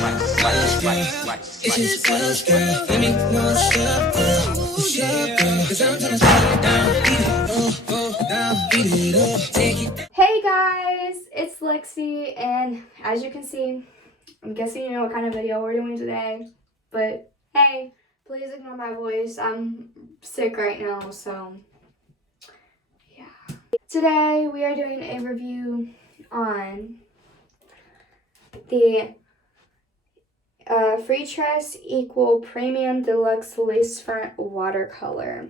It's just us, girl. Let me know what's up, girl. What's up, girl? 'Cause I'm tryna slow it down. Beat it, go down, beat it up, take it. Hey guys, it's Lexi, and as you can see, I'm guessing you know what kind of video we're doing today, but hey, please ignore my voice. I'm sick right now, so yeah. Today we are doing a review on the Freetress Equal Premium Deluxe Lace Front Watercolor.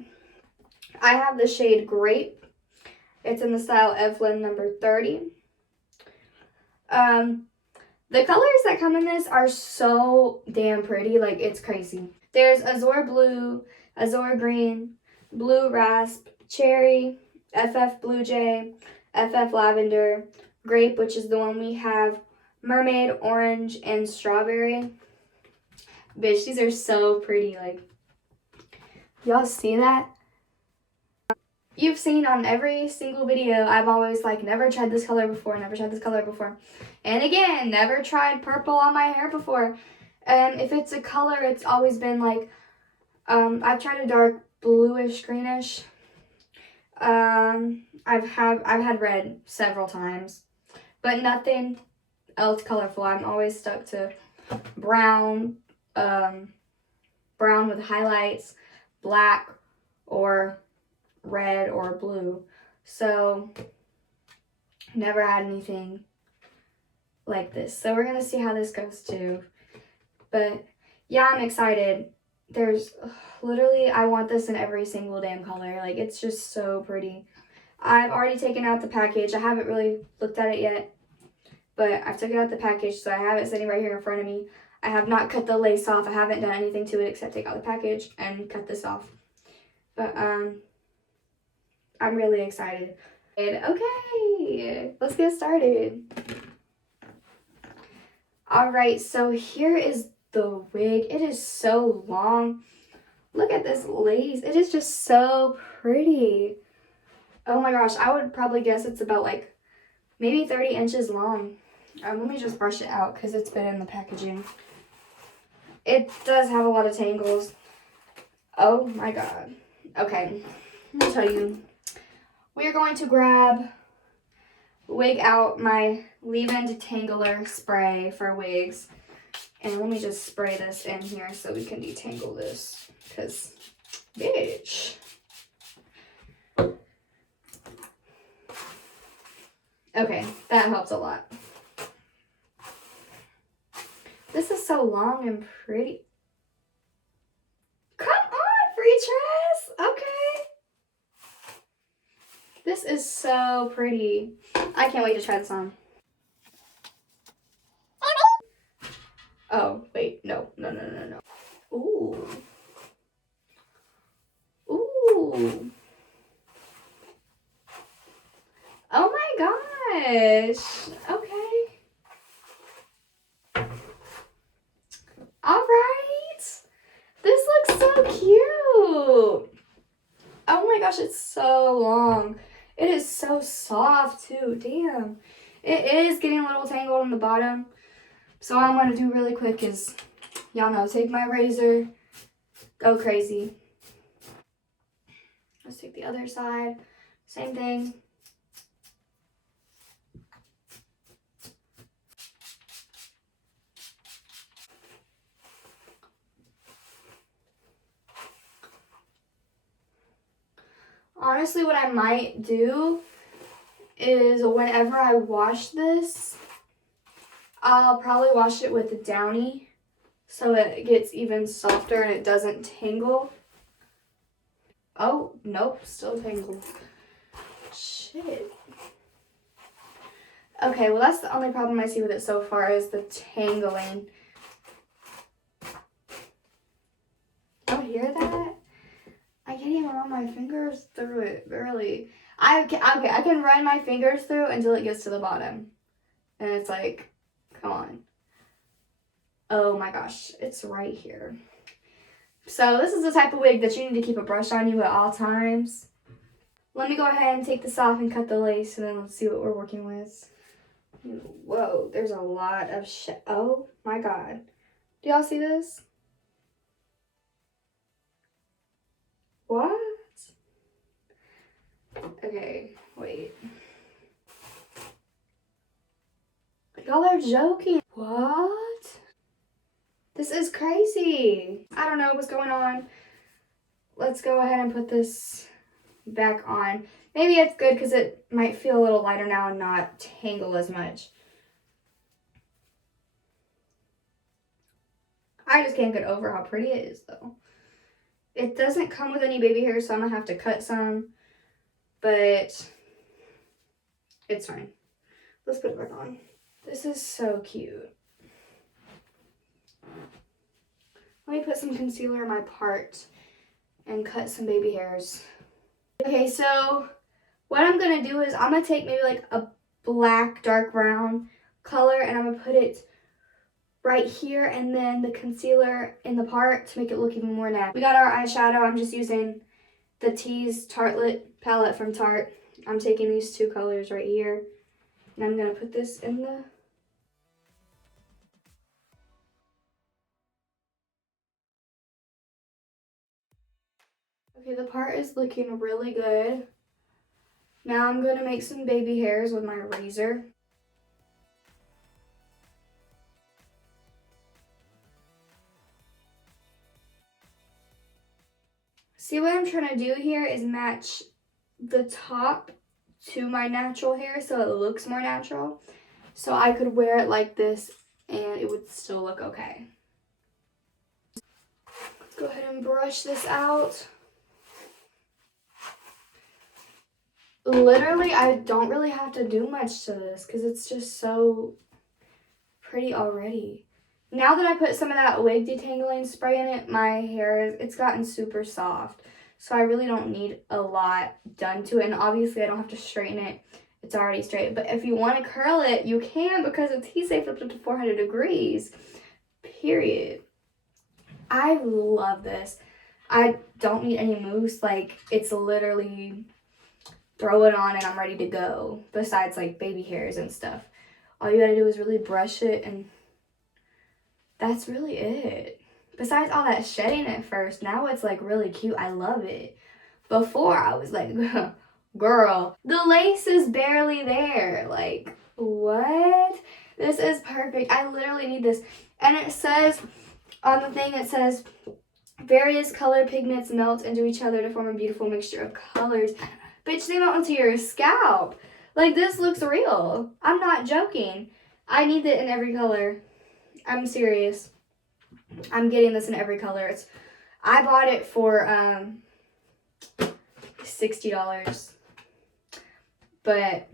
I have the shade Grape. It's in the style Evelyn number 30. The colors that come in this are so damn pretty, like it's crazy. There's Azure Blue, Azure Green, Blue Rasp, Cherry, FF Blue Jay, FF Lavender, Grape, which is the one we have, Mermaid, Orange, and Strawberry. Bitch, these are so pretty, like, y'all see that? You've seen on every single video, I'm always like, never tried this color before, never tried this color before. And again, never tried purple on my hair before. And if it's a color, it's always been like, I've tried a dark bluish, greenish. I've had red several times, but nothing else colorful. I'm always stuck to brown, brown with highlights, black, or red or blue. So never had anything like this. So we're gonna see how this goes too. But yeah, I'm excited. There's literally, I want this in every single damn color. Like, it's just so pretty. I've already taken out the package. I haven't really looked at it yet, but I've taken out the package, so I have it sitting right here in front of me. I have not cut the lace off. I haven't done anything to it except take out the package and cut this off. But I'm really excited. Okay, let's get started. All right, so here is the wig. It is so long. Look at this lace. It is just so pretty. Oh my gosh, I would probably guess it's about like maybe 30 inches long. Let me just brush it out because it's been in the packaging. It does have a lot of tangles. Oh my god. Okay, let me tell you. We are going to grab Wig Out, my leave-in detangler spray for wigs. And let me just spray this in here so we can detangle this. Because, bitch. Okay, that helps a lot. This is so long and pretty. Come on, Freetress! Okay. This is so pretty. I can't wait to try this on. Oh, wait, no. Ooh. Ooh. Oh my gosh. Okay. All right. This looks so cute. Oh my gosh, it's so long. It is so soft too. Damn. It is getting a little tangled on the bottom. So what I'm going to do really quick is, y'all know, take my razor, go crazy. Let's take the other side. Same thing. Honestly, what I might do is whenever I wash this, I'll probably wash it with the Downy so it gets even softer and it doesn't tangle. Oh, nope, still tangled. Shit. Okay, well that's the only problem I see with it so far is the tangling. Oh, hear that? I can't even run my fingers through it, barely. I can run my fingers through until it gets to the bottom. And it's like, come on. Oh my gosh, it's right here. So this is the type of wig that you need to keep a brush on you at all times. Let me go ahead and take this off and cut the lace, and then let's see what we're working with. Whoa, there's a lot of shit. Oh my god. Do y'all see this? What? Okay, wait. Y'all are joking. What? This is crazy. I don't know what's going on. Let's go ahead and put this back on. Maybe it's good because it might feel a little lighter now and not tangle as much. I just can't get over how pretty it is though. It doesn't come with any baby hairs, so I'm gonna have to cut some, but it's fine. Let's put it back on. This is so cute. Let me put some concealer in my part and cut some baby hairs. Okay, so what I'm gonna do is I'm gonna take maybe like a black, dark brown color and I'm gonna put it right here and then the concealer in the part to make it look even more natural. We got our eyeshadow. I'm just using the Tease Tartlet palette from Tarte. I'm taking these two colors right here and I'm gonna put this in the... Okay, the part is looking really good. Now I'm gonna make some baby hairs with my razor. See, what I'm trying to do here is match the top to my natural hair so it looks more natural. So I could wear it like this and it would still look okay. Let's go ahead and brush this out. Literally, I don't really have to do much to this because it's just so pretty already. Now that I put some of that wig detangling spray in it, my hair, it's gotten super soft. So I really don't need a lot done to it. And obviously I don't have to straighten it. It's already straight. But if you want to curl it, you can because it's heat safe up to 400 degrees. Period. I love this. I don't need any mousse. Like, it's literally throw it on and I'm ready to go. Besides like baby hairs and stuff. All you gotta do is really brush it and that's really it. Besides all that shedding at first, now it's like really cute. I love it. Before I was like, girl, the lace is barely there. Like, what? This is perfect. I literally need this. And it says, on the thing, it says, various color pigments melt into each other to form a beautiful mixture of colors. Bitch, they melt into your scalp. Like, this looks real. I'm not joking. I need it in every color. I'm serious. I'm getting this in every color. I bought it for $60. But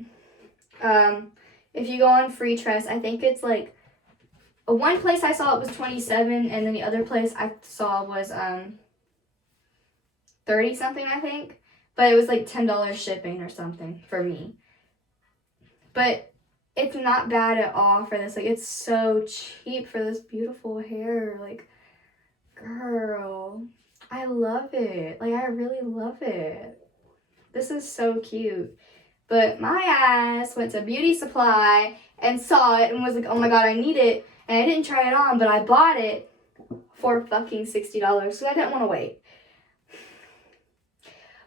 if you go on Freetress, I think it's like one place I saw it was $27 and then the other place I saw was 30 something, I think. But it was like $10 shipping or something for me. But it's not bad at all for this. Like, it's so cheap for this beautiful hair. Like, girl, I love it. Like, I really love it. This is so cute. But my ass went to Beauty Supply and saw it and was like, oh my god, I need it. And I didn't try it on, but I bought it for fucking $60 because I didn't want to wait.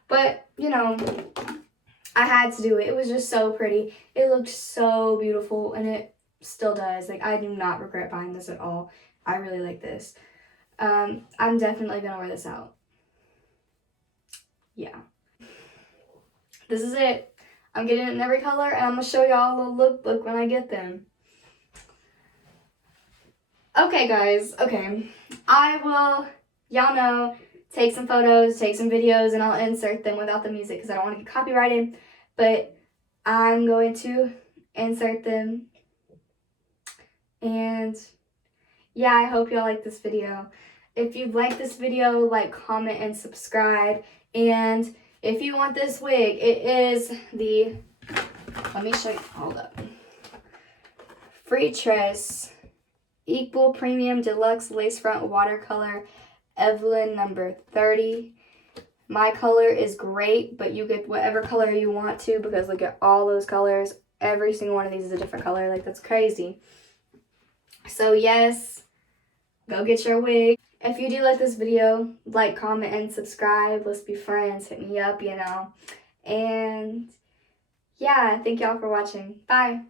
But, you know, I had to do it. It was just so pretty. It looked so beautiful, and it still does. Like, I do not regret buying this at all. I really like this. I'm definitely going to wear this out. Yeah. This is it. I'm getting it in every color, and I'm going to show y'all a little lookbook when I get them. Okay, guys. Okay. I will, y'all know, take some photos, take some videos, and I'll insert them without the music because I don't want to get copyrighted. But I'm going to insert them. And yeah, I hope y'all like this video. If you like this video, like, comment, and subscribe. And if you want this wig, it is the, let me show you, hold up. Freetress Equal Premium Deluxe Lace Front Watercolor Evelyn number 30. My color is Grape, but you get whatever color you want to because look at all those colors. every single one of these is a different color. Like, that's crazy. So yes, go get your wig. If you do like this video, like, comment, and subscribe. Let's be friends. Hit me up, you know. And yeah, thank y'all for watching. Bye.